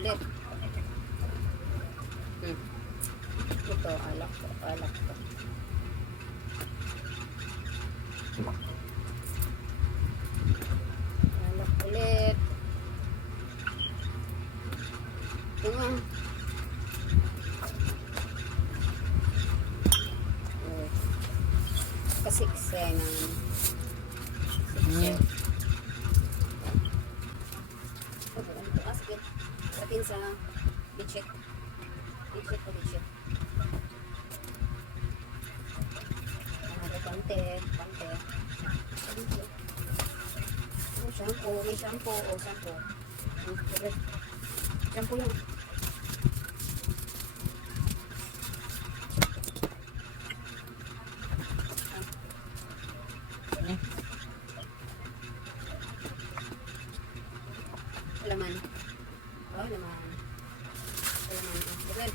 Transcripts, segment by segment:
ulit. Ito, alak to. Alak ulit. Ito nga. Kasikse naman. Sige. Atin sa bitchit. Bitchit. Pante. Shampoo. May shampoo. Shampoo. Shampoo lang. Laman. Oh, laman. Laman.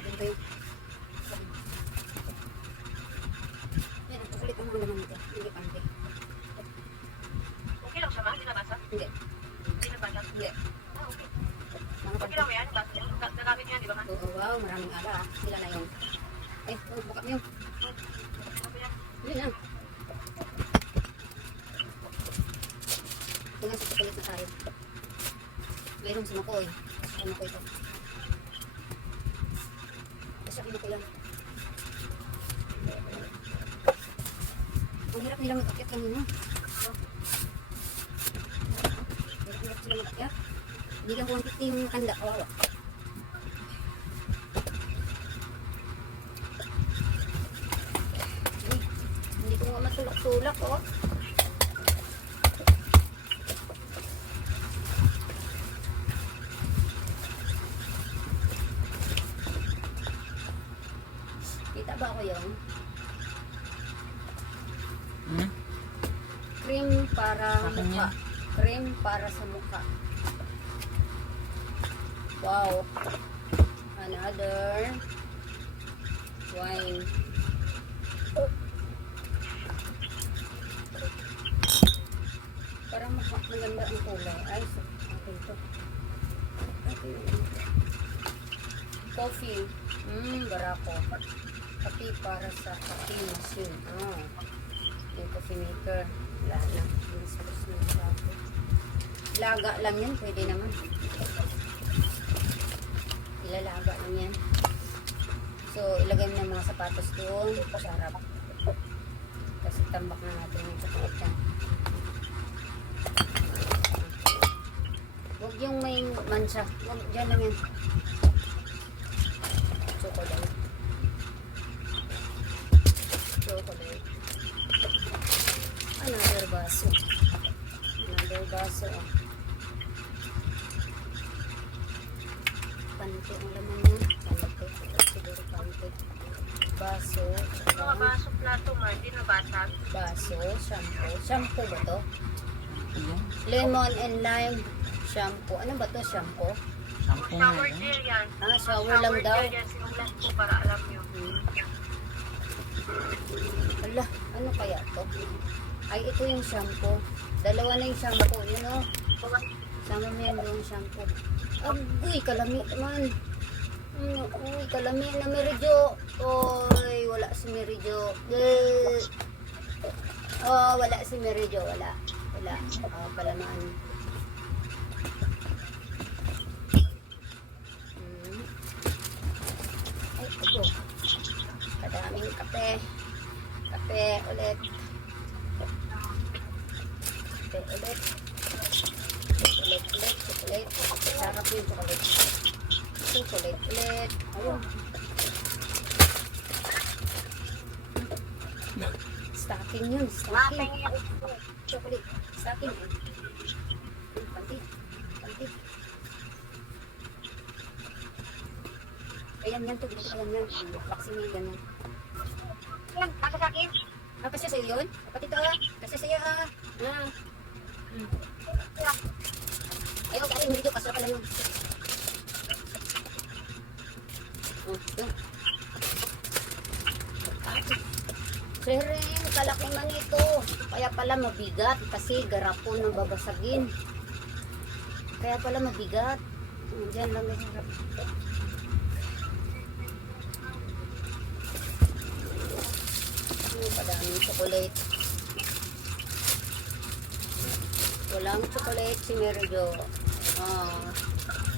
Atin ko yung yan, ang kulit ang mga laman nito. Hindi pante. Okay lang siya ma? Hindi nabasa? Hindi. Hindi nabasa? Hindi. Ah, okay. Mga Okay lang mo yan? Nagamit niya, di ba ma? Oo, wow, maraming ala. Sila na yun. Ay, buka mo yun. Yun na. Ito nga sa chocolate na tayo. Mayroong sinukoy. Sinukoy ito. Kasi sinukoy yan. Ang hirap nilang mag-akyat kanina. Hirap sila mag-akyat. Hindi lang 150 yung matanda. Kawawa. Hindi ko nga matulak-tulak, oh. Kita ba ako yung cream para mukha. Cream para sa mukha. Wow. Another wine. Para maganda ang kulay. Ay, akin to. Coffee. Barako. Kape para sa coffee machine. Yung coffee maker. Wala na. Laga lang yan. Pwede naman. Ilalaga lang yan. So, ilagay mo ng mga sapatos doon. Sarap. Kasi tambak na natin yung chocolate yan. Huwag yung may mancha. Huwag, dyan lang yan. Chocolate. Another baso. Pante ang laman niya. Pante. Siguro pante. Baso. Mga baso, plato ma, hindi nabasa. Baso. Shampoo. Shampoo ba to? Lemon and lime shampoo. Ano ba to? Shampoo? Shower gel yan. Shower lang daw. Shower gel yan. Sinulat ko para alam nyo. Ala, ano kaya to? Ay, ito yung shampoo. Dalawa na yung shampoo. Yun o. Sama mo yan yung shampoo. Uy, kalami naman. Uy, kalami na Merijo. Uy, wala si Merijo. Oh, wala si Merijo. Wala. Kalamaan. Ay, ito. Kadaming kape. Kape ulit. Chocolate. Sarap yung chocolate. Chocolate ulit. Ayun. Stocking yun. Stocking. Chocolate. Stocking. Panti. Ayan yan to. Ayan yan. Vaccine yan. Yan, nasa sa akin. Kasi sa'yo yun? Pati ito kasi sa'yo Ayaw, kaya mo dito, kasara ka lang yun. Yun. Sering, kalaki man ito. Kaya pala mabigat kasi garapon ang babasagin. Kaya pala mabigat. Diyan lang yung harap. Padaming chocolate. Walang chocolate si Mary Jo.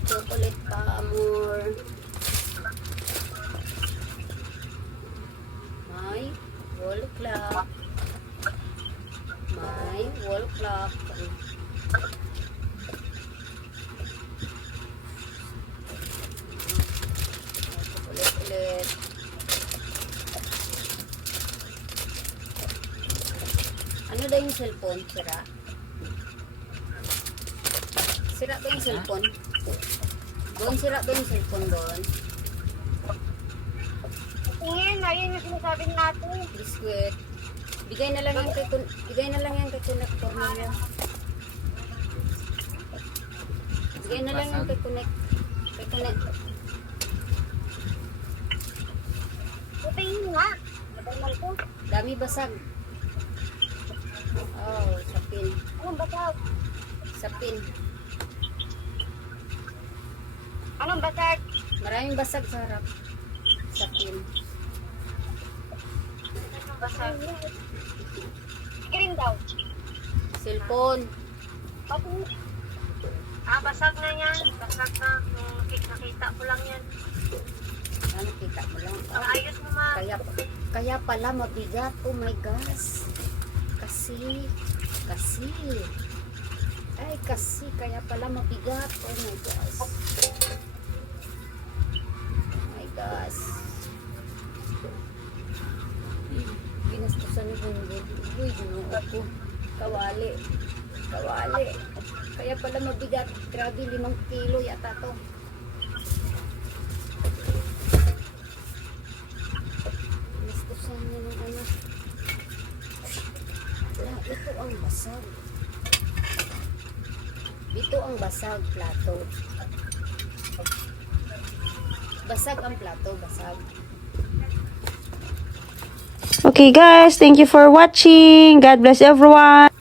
Chocolate pa, amor. May wall clock. May wall clock. Chocolate ulit. Ano daw yung cellphone? Sira? Sira ba yung cellphone? Doon, sira ba yung cellphone doon? Tingin, ayun yung sinasabi natin. Biscuit. Bigay na lang yan kay connector mo niya. Bigay na lang yan kay connect. Tingin nga. Madamal ko. Dami basag. Oh, sapin. Anong basag? Sapin. Anong basag? Maraming basag sa harap. Sapin. Anong basag? Green daw. Cellphone. Pati. Basag na yan. Basag na. Nakita ko lang yan. Ano, kita mo lang. Oh, Ayos mo, ma. kaya pala mabigat. Oh my gosh. Kasi kaya pala mabigat. Oh my gosh. Oh my gosh. Ginastusan ko yung uy, ginoo ako. Kawali. Kaya pala mabigat. Grabe, 5 kilo yata to. Ginastusan niya ng ano. Ito ang basag. Dito ang basag, plato. Basag ang plato, basag. Okay guys, thank you for watching. God bless everyone.